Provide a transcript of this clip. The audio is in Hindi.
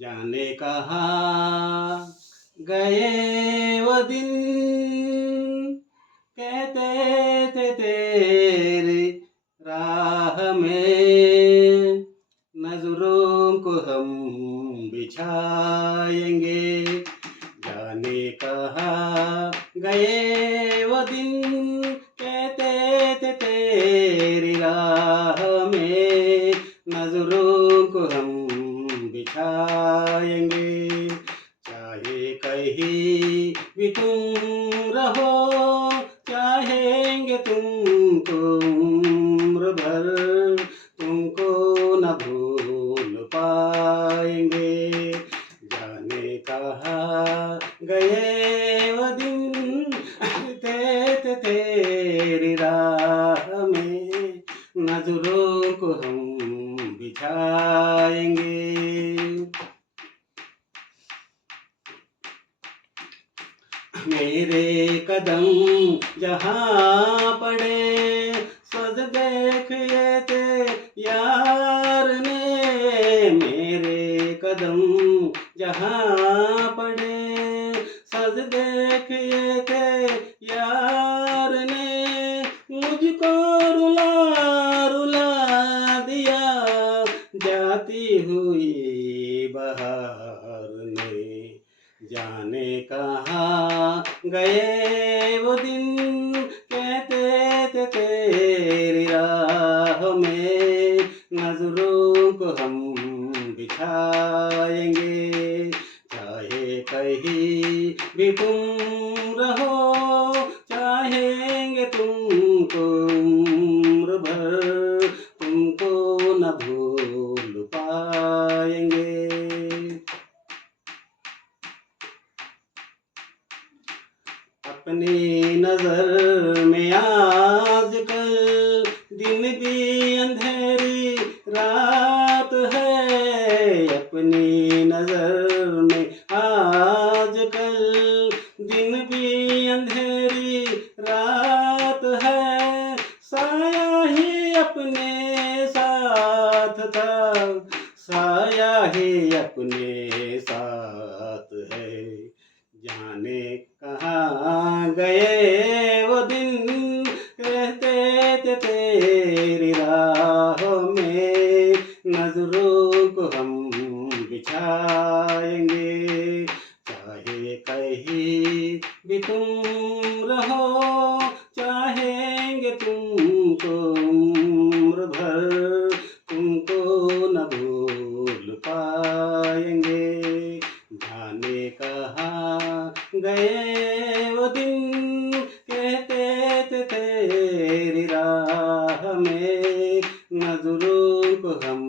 जाने कहाँ गए वो दिन, कहते थे तेरी राह में नजरों को हम बिछाएंगे। जाने कहाँ गए वो दिन, कहते थे तेरी राह में नजरों को हम बिछाएंगे। चाहे कहीं भी तुम रहो, चाहेंगे तुमको उम्र भर, तुमको न भूल पाएंगे। जाने कहाँ गए वो दिन, कहते थे तेरी राह में नजरों को हम बिछाएंगे। मेरे कदम जहाँ पड़े, सज देखिए थे यार ने। मेरे कदम जहाँ पड़े, सज देखिए थे यार ने। मुझको रुला रुला दिया जाती हुई बहार ने। जाने कहाँ गए वो दिन, कहते थे तेरी राह में नजरों को हम बिछाएंगे। चाहे कहीं भी तुम रहो, चाहेंगे तुमको उम्र भर, तुमको न भूल पाएंगे। अपनी नजर में आजकल दिन भी अंधेरी रात है। अपनी नजर में आजकल दिन भी अंधेरी रात है। साया ही अपने साथ था, साया ही अपने साथ है। जाने कहाँ गए वो दिन, कहते थे तेरी राह में नजरों को हम बिछाएंगे। चाहे कहीं भी तुम रहो, चाहेंगे तुमको उम्र भर, तुमको न भूल पाएंगे। जाने कहाँ गए वो दिन, कहते थे तेरी राह में नजरों को हम